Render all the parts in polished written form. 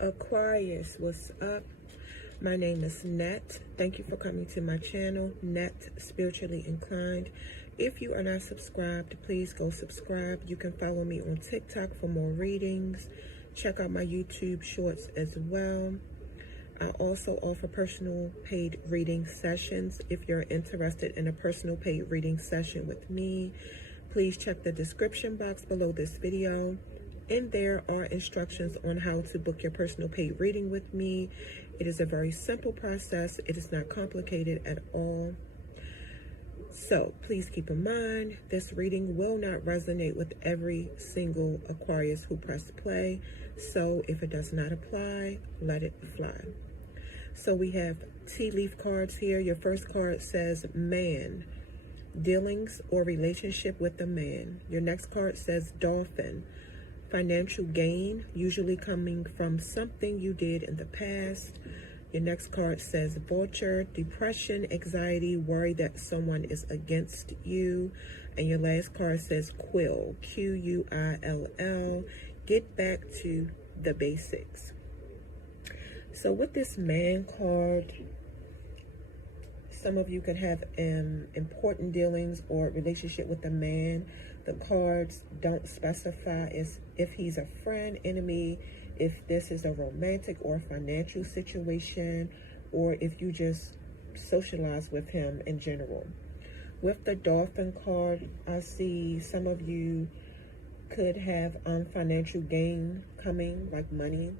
Aquarius, what's up? My name is Net. Thank you for coming to my channel, Net Spiritually Inclined. If you are not subscribed, please go subscribe. You can follow me on TikTok for more readings. Check out my YouTube shorts as well. I also offer personal paid reading sessions. If you're interested in a personal paid reading session with me, please check the description box below this video. In there are instructions on how to book your personal paid reading with me. It is a very simple process. It is not complicated at all. So please keep in mind, this reading will not resonate with every single Aquarius who pressed play. So if it does not apply, let it fly. So we have tea leaf cards here. Your first card says man, dealings or relationship with a man. Your next card says dolphin, financial gain, usually coming from something you did in the past. Your next card says vulture, depression, anxiety, worry that someone is against you. And your last card says quill, Q-U-I-L-L, get back to the basics. So with this man card, some of you could have important dealings or relationship with a man. The cards don't specify if he's a friend, enemy, if this is a romantic or financial situation, or if you just socialize with him in general. With the dolphin card, I see some of you could have financial gain coming, like money.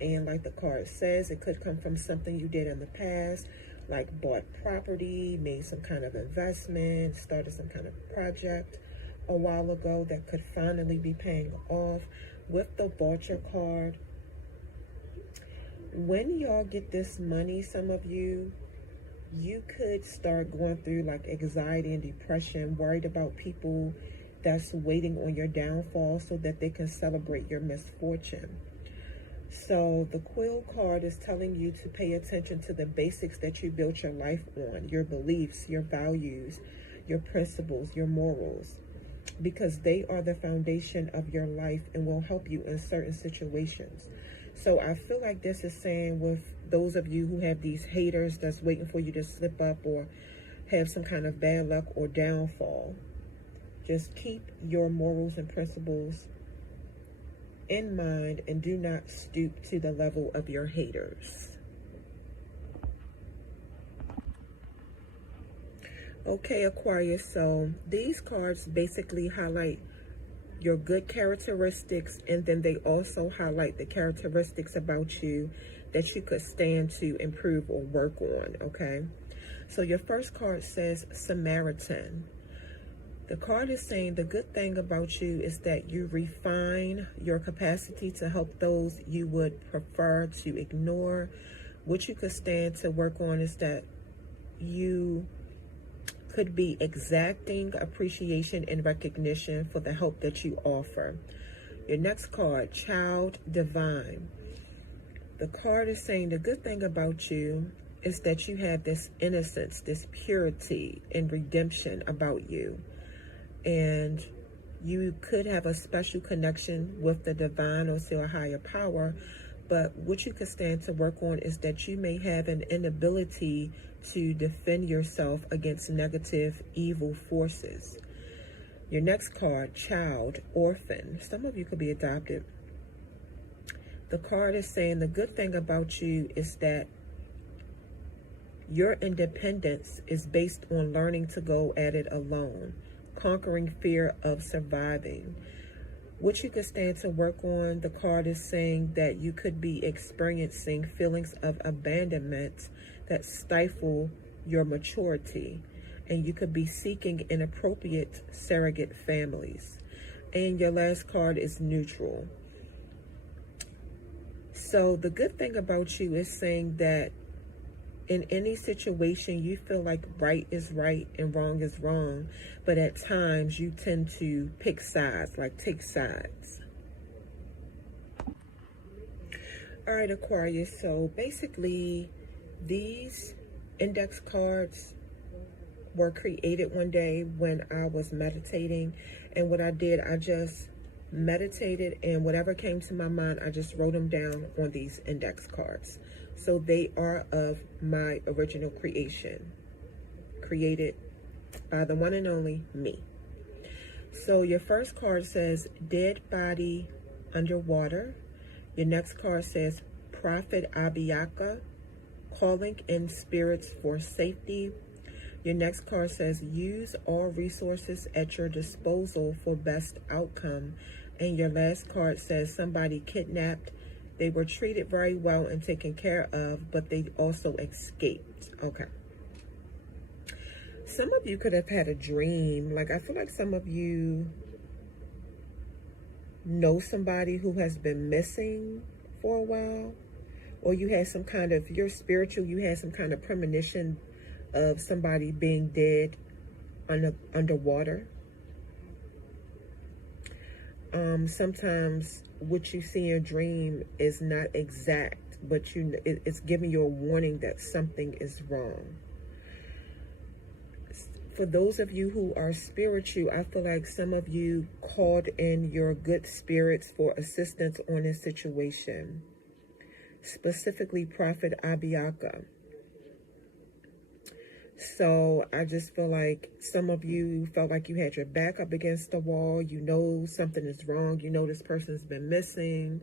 And like the card says, it could come from something you did in the past, like bought property, made some kind of investment, started some kind of project a while ago that could finally be paying off. With the vulture card, when y'all get this money, some of you could start going through like anxiety and depression, worried about people that's waiting on your downfall so that they can celebrate your misfortune. So the quill card is telling you to pay attention to the basics that you built your life on, your beliefs, your values, your principles, your morals, because they are the foundation of your life and will help you in certain situations. So I feel like this is saying with those of you who have these haters that's waiting for you to slip up or have some kind of bad luck or downfall, just keep your morals and principles in mind and do not stoop to the level of your haters. Okay, Aquarius, so these cards basically highlight your good characteristics, and then they also highlight the characteristics about you that you could stand to improve or work on, okay? So your first card says Samaritan. The card is saying the good thing about you is that you refine your capacity to help those you would prefer to ignore. What you could stand to work on is that you could be exacting appreciation and recognition for the help that you offer. Your next card, Child Divine. The card is saying the good thing about you is that you have this innocence, this purity and redemption about you. And you could have a special connection with the divine or still a higher power. But what you could stand to work on is that you may have an inability to defend yourself against negative, evil forces. Your next card, Child, Orphan. Some of you could be adopted. The card is saying the good thing about you is that your independence is based on learning to go at it alone, conquering fear of surviving. What you could stand to work on, the card is saying that you could be experiencing feelings of abandonment that stifle your maturity, and you could be seeking inappropriate surrogate families. And your last card is Neutral. So the good thing about you is saying that in any situation, you feel like right is right and wrong is wrong, but at times you tend to pick sides, like take sides. All right, Aquarius, so basically these index cards were created one day when I was meditating, and what I did, I just meditated, and whatever came to my mind, I just wrote them down on these index cards. So they are of my original creation, created by the one and only me. So your first card says dead body underwater. Your next card says Prophet Abiaka, calling in spirits for safety. Your next card says use all resources at your disposal for best outcome. And your last card says somebody kidnapped. They were treated very well and taken care of, but they also escaped. Okay. Some of you could have had a dream. Like, I feel like some of you know somebody who has been missing for a while. Or you had some kind of, you're spiritual, you had some kind of premonition of somebody being dead underwater. Sometimes what you see in a dream is not exact, but it's giving you a warning that something is wrong. For those of you who are spiritual, I feel like some of you called in your good spirits for assistance on this situation. Specifically, Prophet Abiaka. So I just feel like some of you felt like you had your back up against the wall. You know something is wrong. You know this person's been missing.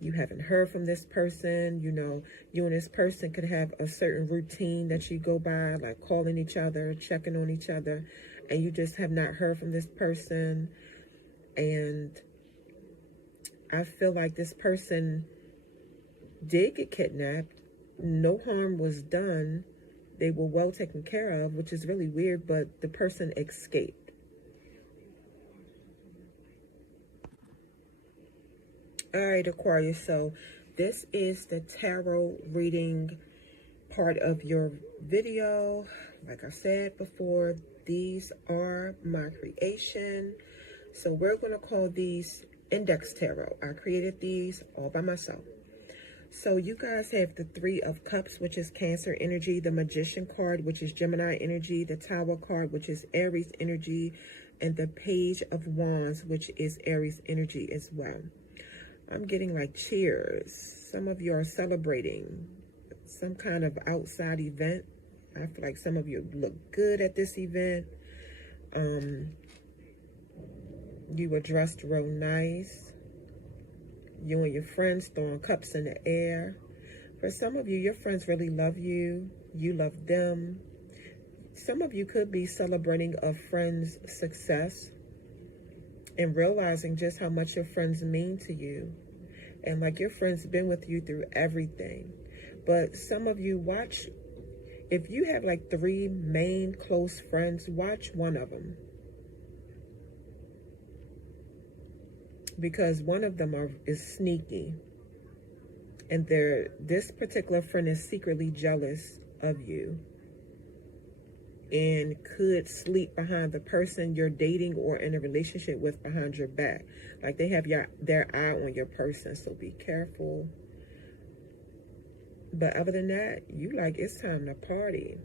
You haven't heard from this person. You know, you and this person could have a certain routine that you go by, like calling each other, checking on each other, and you just have not heard from this person. And I feel like this person did get kidnapped. No harm was done. They were well taken care of, which is really weird, but the person escaped. All right, Aquarius, so this is the tarot reading part of your video. Like I said before, these are my creation. So we're going to call these index tarot. I created these all by myself. So you guys have the Three of Cups, which is Cancer energy, the Magician card, which is Gemini energy, the Tower card, which is Aries energy, and the Page of Wands, which is Aries energy as well. I'm getting like cheers. Some of you are celebrating some kind of outside event. I feel like some of you look good at this event. You were dressed real nice. You and your friends throwing cups in the air. For some of you, your friends really love you. You love them. Some of you could be celebrating a friend's success and realizing just how much your friends mean to you. And like your friends been with you through everything. But some of you watch, if you have like 3 main close friends, watch one of them. Because one of them is sneaky, and this particular friend is secretly jealous of you and could sleep behind the person you're dating or in a relationship with behind your back. Like they have their eye on your person, so be careful. But other than that, you like, it's time to party.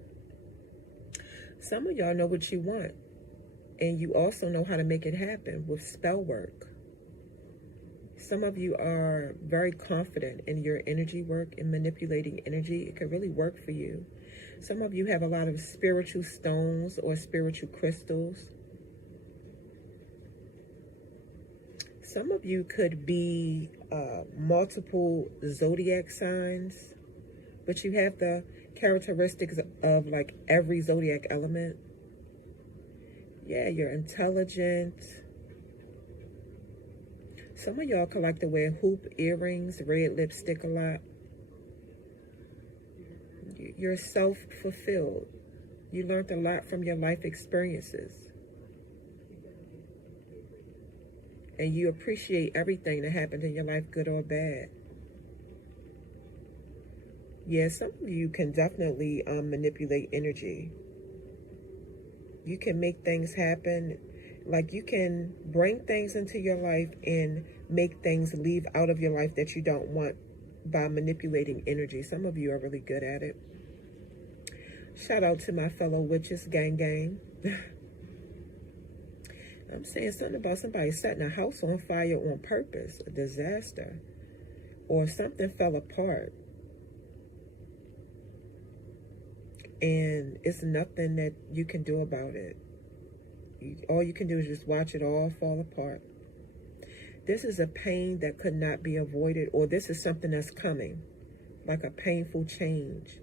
Some of y'all know what you want, and you also know how to make it happen with spell work. Some of you are very confident in your energy work and manipulating energy. It can really work for you. Some of you have a lot of spiritual stones or spiritual crystals. Some of you could be multiple zodiac signs, but you have the characteristics of like every zodiac element. Yeah, you're intelligent. Some of y'all could like to wear hoop earrings, red lipstick a lot. You're self-fulfilled. You learned a lot from your life experiences. And you appreciate everything that happened in your life, good or bad. Yeah, some of you can definitely manipulate energy. You can make things happen. Like you can bring things into your life and make things leave out of your life that you don't want by manipulating energy. Some of you are really good at it. Shout out to my fellow witches, gang gang. I'm saying something about somebody setting a house on fire on purpose, a disaster, or something fell apart. And it's nothing that you can do about it. All you can do is just watch it all fall apart. This is a pain that could not be avoided, or this is something that's coming, like a painful change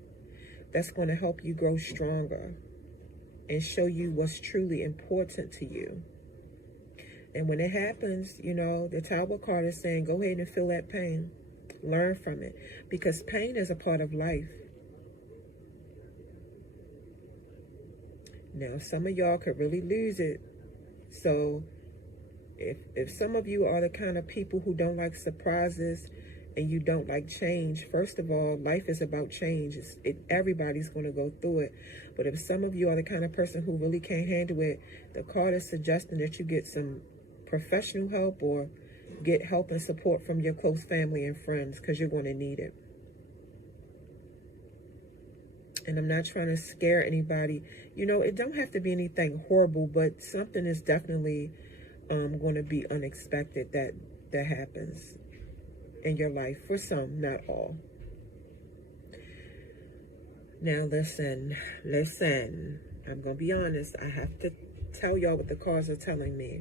that's going to help you grow stronger and show you what's truly important to you. And when it happens, you know, the Tower card is saying, go ahead and feel that pain. Learn from it, because pain is a part of life. Now, some of y'all could really lose it. So if some of you are the kind of people who don't like surprises and you don't like change, first of all, life is about change. Everybody's going to go through it. But if some of you are the kind of person who really can't handle it, the card is suggesting that you get some professional help or get help and support from your close family and friends, because you're going to need it. And I'm not trying to scare anybody. You know, it don't have to be anything horrible, but something is definitely going to be unexpected that happens in your life, for some, not all. Now listen, I'm going to be honest. I have to tell y'all what the cards are telling me.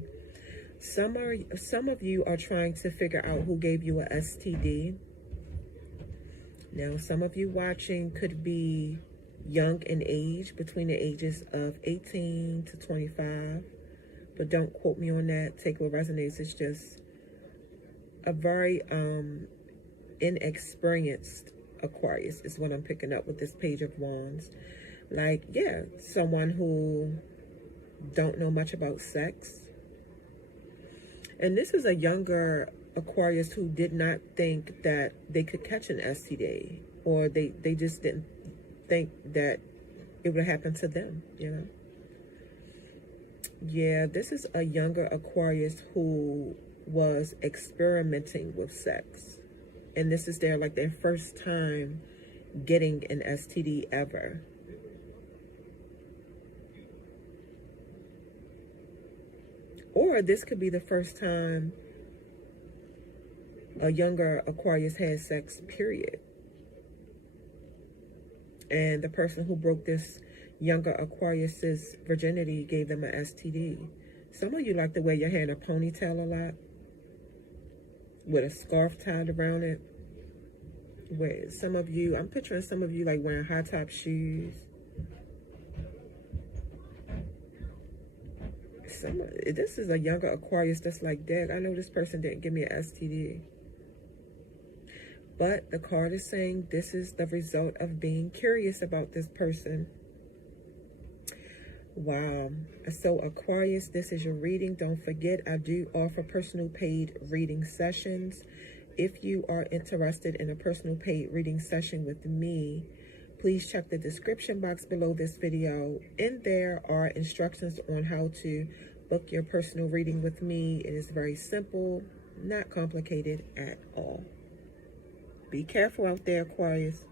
Some of you are trying to figure out who gave you a STD. Now, some of you watching could be young in age, between the ages of 18 to 25. But don't quote me on that. Take what resonates. It's just a very inexperienced Aquarius is what I'm picking up with this Page of Wands. Like, yeah, someone who don't know much about sex. And this is a younger Aquarius who did not think that they could catch an STD, or they just didn't think that it would happen to them, you know. Yeah, this is a younger Aquarius who was experimenting with sex, and this is their first time getting an STD ever. Or this could be the first time a younger Aquarius had sex, period. And the person who broke this younger Aquarius's virginity gave them an STD. Some of you like to wear your hair in a ponytail a lot, with a scarf tied around it. Where some of you, I'm picturing some of you like wearing high top shoes. This is a younger Aquarius that's like, Dad, I know this person didn't give me an STD. But the card is saying this is the result of being curious about this person. Wow. So Aquarius, this is your reading. Don't forget, I do offer personal paid reading sessions. If you are interested in a personal paid reading session with me, please check the description box below this video. In there are instructions on how to book your personal reading with me. It is very simple, not complicated at all. Be careful out there, Aquarius.